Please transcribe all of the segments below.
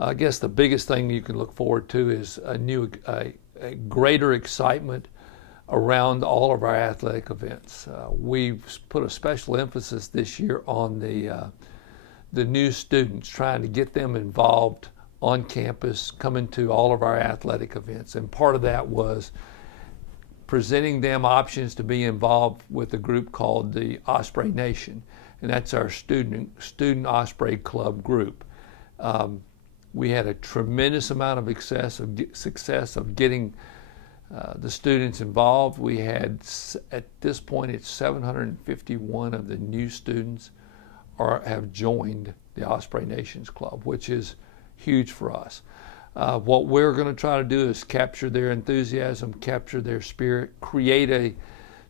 I guess the biggest thing you can look forward to is a greater excitement around all of our athletic events. We've put a special emphasis this year on the new students, trying to get them involved on campus, coming to all of our athletic events. And part of that was presenting them options to be involved with a group called the Osprey Nation, and that's our student Osprey Club group. We had a tremendous amount of success of getting the students involved. We had, at this point, it's 751 of the new students have joined the Osprey Nations Club, which is huge for us. What we're going to try to do is capture their enthusiasm, capture their spirit, create a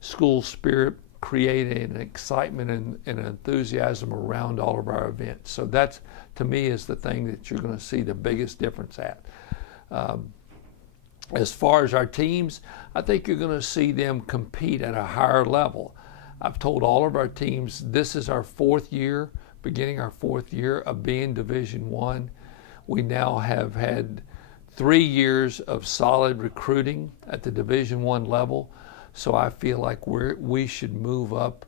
school spirit, create an excitement and an enthusiasm around all of our events. So that's, to me, is the thing that you're going to see the biggest difference at. As far as our teams, I think you're going to see them compete at a higher level. I've told all of our teams this is our beginning our fourth year of being Division I. We now have had 3 years of solid recruiting at the Division I level. So I feel like we should move up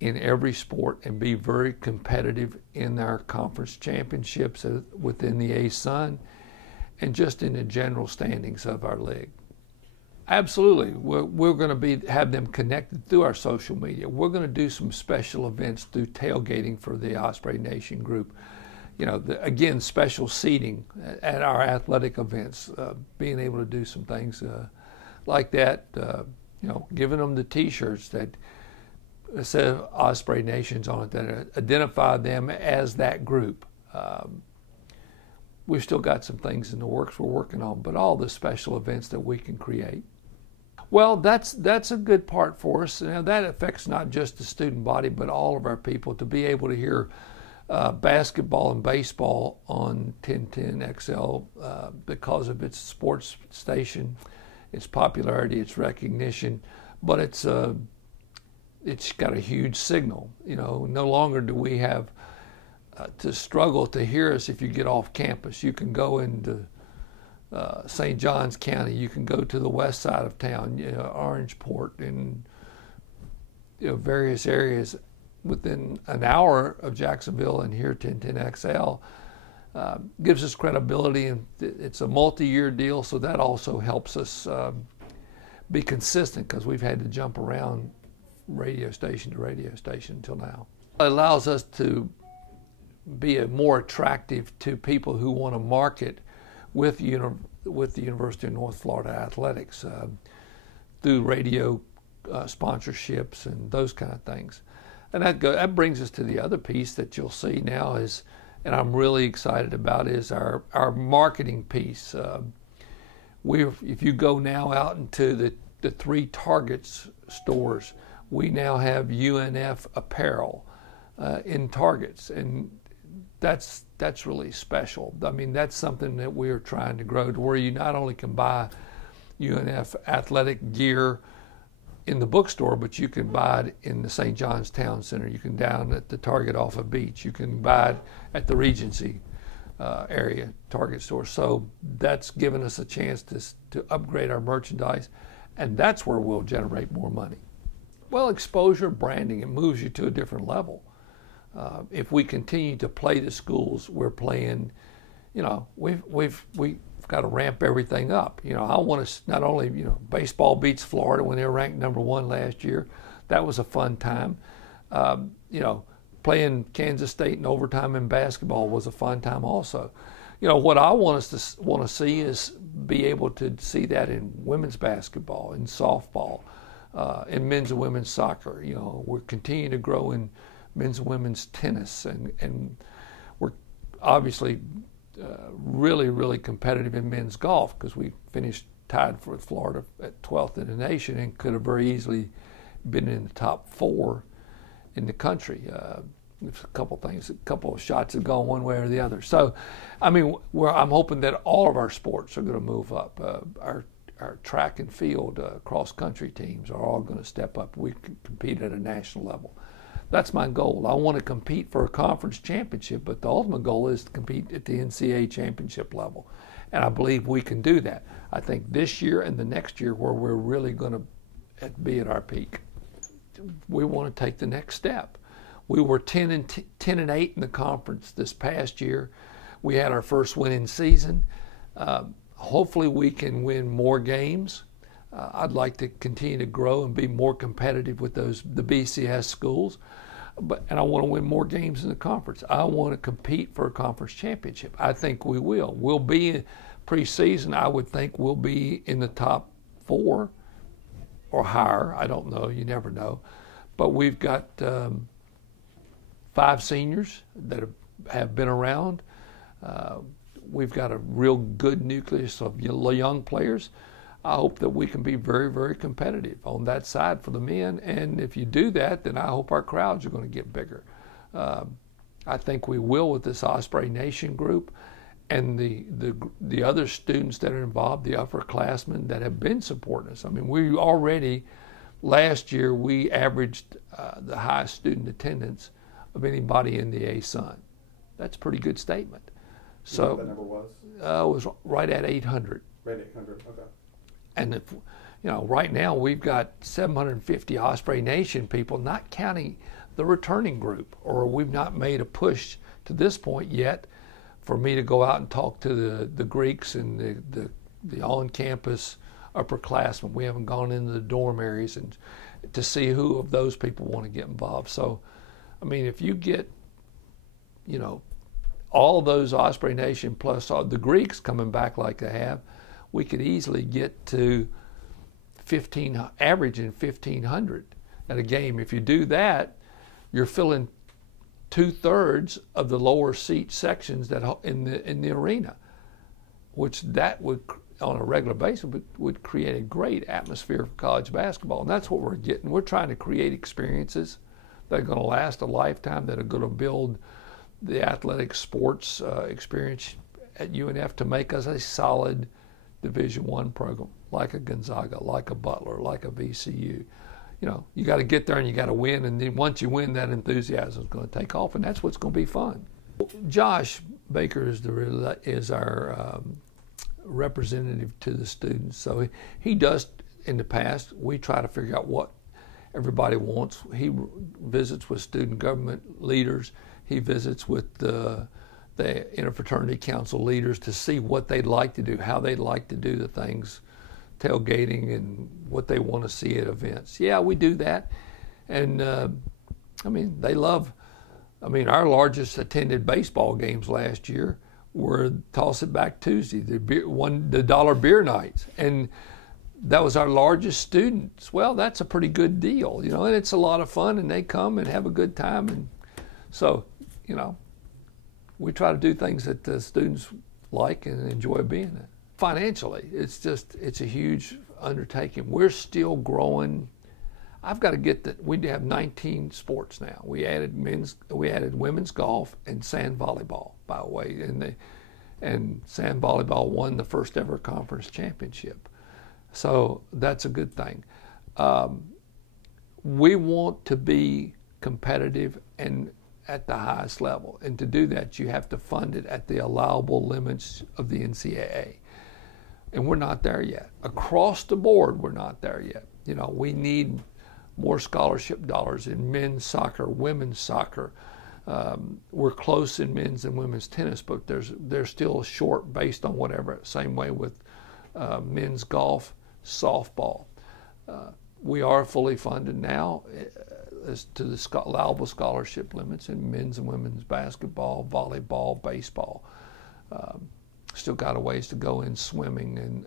in every sport and be very competitive in our conference championships within the ASUN and just in the general standings of our league. Absolutely, we're going to have them connected through our social media. We're going to do some special events through tailgating for the Osprey Nation group. You know, again, special seating at our athletic events, being able to do some things like that. You know, giving them the T-shirts that said Osprey Nations on it that identify them as that group. We've still got some things in the works we're working on, but all the special events that we can create. Well, that's a good part for us. Now, that affects not just the student body, but all of our people to be able to hear basketball and baseball on 1010XL because of its sports station, its popularity, its recognition, but it's got a huge signal. You know, no longer do we have to struggle to hear us if you get off campus. You can go into St. Johns County, you can go to the west side of town, you know, Orangeport, and various areas within an hour of Jacksonville and hear 1010XL. Gives us credibility, and it's a multi-year deal, so that also helps us be consistent because we've had to jump around radio station to radio station until now. It allows us to be more attractive to people who want to market with the University of North Florida Athletics through radio sponsorships and those kind of things. And that brings us to the other piece that you'll see now is, and I'm really excited about, is our marketing piece. If you go now out into the 3 Targets stores, we now have UNF apparel in Targets, and that's really special. I mean, that's something that we are trying to grow to where you not only can buy UNF athletic gear in the bookstore, but you can buy it in the St. John's Town Center. You can down at the Target off of Beach. You can buy it at the Regency area Target store. So that's given us a chance to upgrade our merchandise, and that's where we'll generate more money. Well, exposure, branding, it moves you to a different level. If we continue to play the schools we're playing, you know, we've got to ramp everything up. You know, I want to not only, baseball beats Florida when they were ranked #1 last year. That was a fun time. Playing Kansas State in overtime in basketball was a fun time also. You know, what I want to see is be able to see that in women's basketball, in softball, in men's and women's soccer. You know, we're continuing to grow in men's and women's tennis, and we're obviously really, really competitive in men's golf because we finished tied for Florida at 12th in the nation and could have very easily been in the top 4 in the country. There's a couple of shots have gone one way or the other. So, I mean, I'm hoping that all of our sports are going to move up. Our track and field cross-country teams are all going to step up. We compete at a national level. That's my goal. I want to compete for a conference championship, but the ultimate goal is to compete at the NCAA championship level. And I believe we can do that. I think this year and the next year where we're really going to be at our peak. We want to take the next step. We were 10 and 8 in the conference this past year. We had our first winning season. Hopefully we can win more games. I'd like to continue to grow and be more competitive with the BCS schools, and I want to win more games in the conference. I want to compete for a conference championship. I think we will. We'll be in preseason. I would think we'll be in the top 4 or higher. I don't know. You never know. But we've got 5 seniors that have been around. We've got a real good nucleus of young players. I hope that we can be very, very competitive on that side for the men. And if you do that, then I hope our crowds are going to get bigger. I think we will with this Osprey Nation group and the other students that are involved, the upperclassmen that have been supporting us. I mean, we already, last year, we averaged the highest student attendance of anybody in the ASUN. That's a pretty good statement. So what that number was? It was right at 800. Right at 800, okay. And if, right now we've got 750 Osprey Nation people, not counting the returning group, or we've not made a push to this point yet for me to go out and talk to the Greeks and the on-campus upperclassmen. We haven't gone into the dorm areas and to see who of those people want to get involved. So, I mean, if you get, all those Osprey Nation plus all the Greeks coming back like they have, we could easily get to averaging 1,500 at a game. If you do that, you're filling 2/3 of the lower seat sections that in the arena, which that would, on a regular basis, would create a great atmosphere for college basketball. And that's what we're getting. We're trying to create experiences that are going to last a lifetime, that are going to build the athletic sports experience at UNF to make us a solid Division I program, like a Gonzaga, like a Butler, like a VCU. You got to get there and you got to win, and then once you win, that enthusiasm is going to take off, and that's what's going to be fun. Josh Baker is our representative to the students, so he does. In the past, we try to figure out what everybody wants. He visits with student government leaders. He visits with the interfraternity council leaders to see what they'd like to do, how they'd like to do the things, tailgating and what they want to see at events. Yeah, we do that. And they love, our largest attended baseball games last year were Toss It Back Tuesday, the dollar beer nights. And that was our largest students. Well, that's a pretty good deal, and it's a lot of fun, and they come and have a good time. And so, we try to do things that the students like and enjoy being in. Financially, it's a huge undertaking. We're still growing. I've got to get that. We have 19 sports now. We added women's golf and sand volleyball, by the way, and sand volleyball won the first ever conference championship. So that's a good thing. We want to be competitive and at the highest level. And to do that, you have to fund it at the allowable limits of the NCAA. And we're not there yet. Across the board, we're not there yet. We need more scholarship dollars in men's soccer, women's soccer. We're close in men's and women's tennis, but they're still short based on whatever. Same way with men's golf, softball. We are fully funded now as to the allowable scholarship limits in men's and women's basketball, volleyball, baseball. Still got a ways to go in swimming and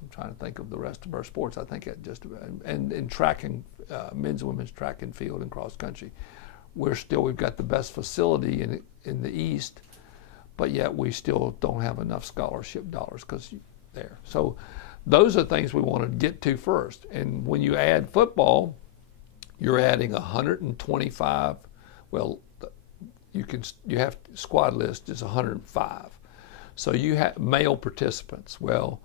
I'm trying to think of the rest of our sports. I think in track and men's and women's track and field and cross country. We've got the best facility in the East, but yet we still don't have enough scholarship dollars because there. So those are things we want to get to first. And when you add football, you're adding 125. Well, you have squad list is 105. So you have male participants. Well,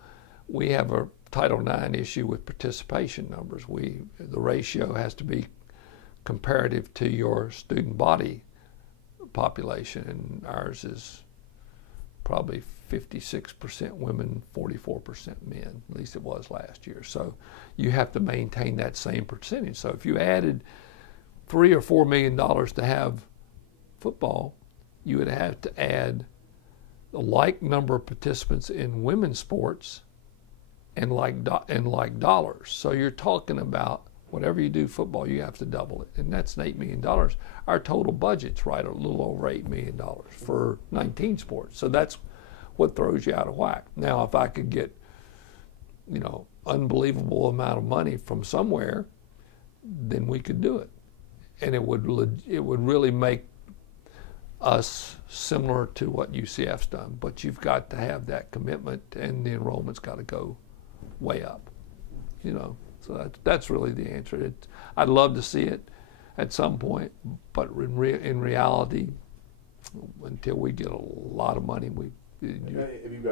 we have a Title IX issue with participation numbers. The ratio has to be comparative to your student body population, and ours is probably 56% women, 44% men. At least it was last year. So you have to maintain that same percentage. So if you added $3 or $4 million to have football, you would have to add the like number of participants in women's sports and like dollars. So you're talking about whatever you do football, you have to double it, and that's $8 million. Our total budget's right a little over $8 million for 19 sports. So that's what throws you out of whack. Now, if I could get, unbelievable amount of money from somewhere, then we could do it, and it would really make us similar to what UCF's done. But you've got to have that commitment, and the enrollment's got to go way up. So that's really the answer. I'd love to see it at some point, but in reality, until we get a lot of money, If you guys